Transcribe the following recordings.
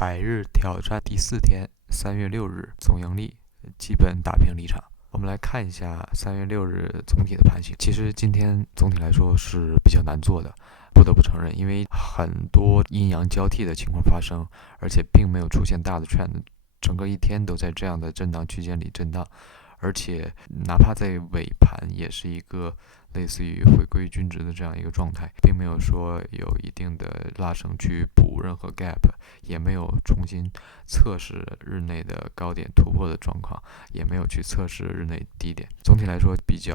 百日挑战第4天，3月6日总盈利基本打平离场。我们来看一下3月6日总体的盘形。其实今天总体来说是比较难做的，不得不承认，因为很多阴阳交替的情况发生，而且并没有出现大的 trend， 整个一天都在这样的震荡区间里震荡，而且哪怕在尾盘也是一个类似于回归均值的这样一个状态，并没有说有一定的拉升去补任何 gap， 也没有重新测试日内的高点突破的状况，也没有去测试日内低点。总体来说比较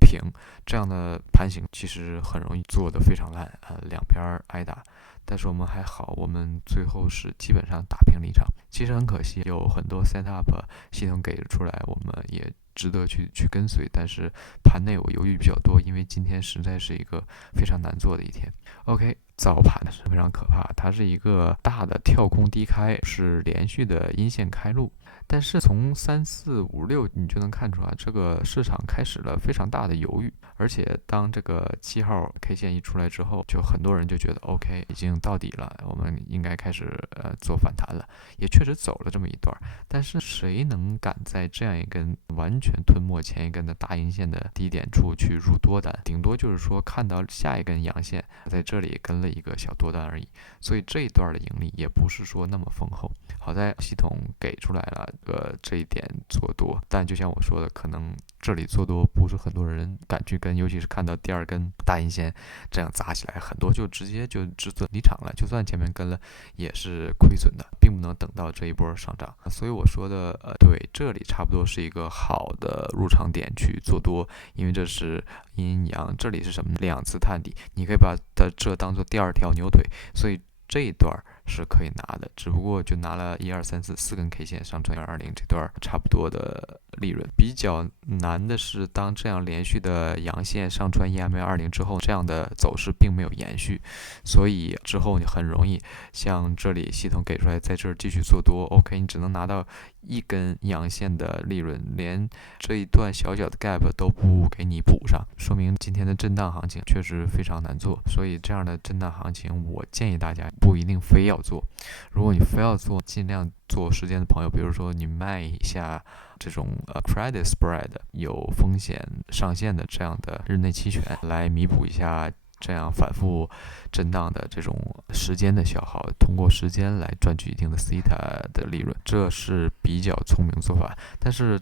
平，这样的盘形其实很容易做得非常烂两边挨打。但是我们还好，我们最后是基本上打平离场。其实很可惜，有很多 setup 系统给出来，我们也值得去跟随，但是盘内我犹豫比较多，因为今天实在是一个非常难做的一天。OK， 早盘是非常可怕，它是一个大的跳空低开，是连续的阴线开路。但是从3、4、5、6你就能看出来，这个市场开始了非常大的犹豫，而且当这个7号 K 线一出来之后，就很多人就觉得 OK 已经到底了，我们应该开始做反弹了，也确实走了这么一段。但是谁能敢在这样一根完全吞没前一根的大阴线的低点处去入多单？顶多就是说看到下一根阳线在这里跟了一个小多单而已，所以这一段的盈利也不是说那么丰厚。好在系统给出来了这一点做多，但就像我说的，可能这里做多不是很多人敢去跟，尤其是看到第二根大阴线这样砸起来，很多就直接就止损离场了，就算前面跟了也是亏损的，并不能等到这一波上涨。所以我说的对，这里差不多是一个好的入场点去做多，因为这是阴阳，这里是什么？2次探底，你可以把这当做第2条牛腿，所以这一段是可以拿的，只不过就拿了1、2、3、4根 K 线上穿120这段差不多的利润。比较难的是，当这样连续的阳线上穿EMA20之后，这样的走势并没有延续，所以之后你很容易像这里系统给出来，在这儿继续做多 ，OK， 你只能拿到1根阳线的利润，连这一段小小的 gap 都不给你补上，说明今天的震荡行情确实非常难做。所以这样的震荡行情，我建议大家不一定非要做，如果你非要做，尽量做时间的朋友，比如说你卖一下这种credit spread 有风险上限的这样的日内期权，来弥补一下这样反复震荡的这种时间的消耗，通过时间来赚取一定的 theta 的利润，这是比较聪明的做法。但是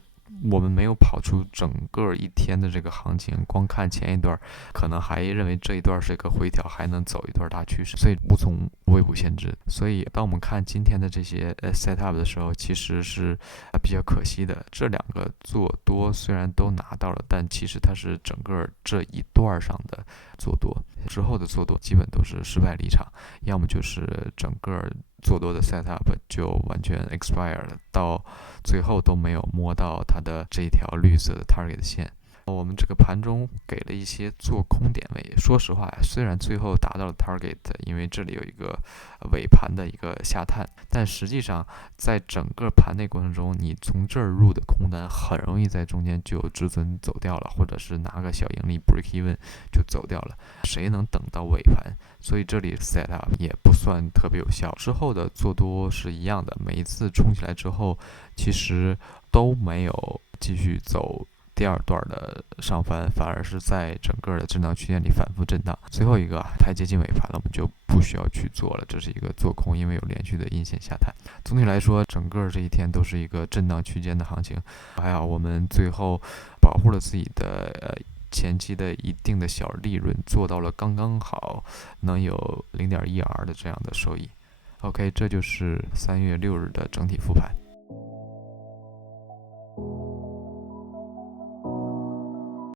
我们没有跑出整个一天的这个行情，光看前一段可能还认为这一段是一个回调，还能走一段大趋势，所以无从未卜先知。所以当我们看今天的这些setup 的时候，其实是比较可惜的。这2个做多虽然都拿到了，但其实它是整个这一段上的做多，之后的做多基本都是失败离场，要么就是整个做多的 setup 就完全 expire 了，到最后都没有摸到它的这一条绿色的 target 线。我们这个盘中给了一些做空点位，说实话呀，虽然最后达到了 target， 因为这里有一个尾盘的一个下探，但实际上在整个盘内过程中，你从这儿入的空单很容易在中间就止损走掉了，或者是拿个小盈利 break even 就走掉了，谁能等到尾盘？所以这里 setup 也不算特别有效。之后的做多是一样的，每一次冲起来之后，其实都没有继续走第2段的上翻，反而是在整个的震荡区间里反复震荡。最后一个太接近尾盘了，我们就不需要去做了，这是一个做空，因为有连续的阴线下探。总体来说，整个这一天都是一个震荡区间的行情，还好我们最后保护了自己的前期的一定的小利润，做到了刚刚好能有0.1R 的这样的收益。OK， 这就是3月6日的整体复盘。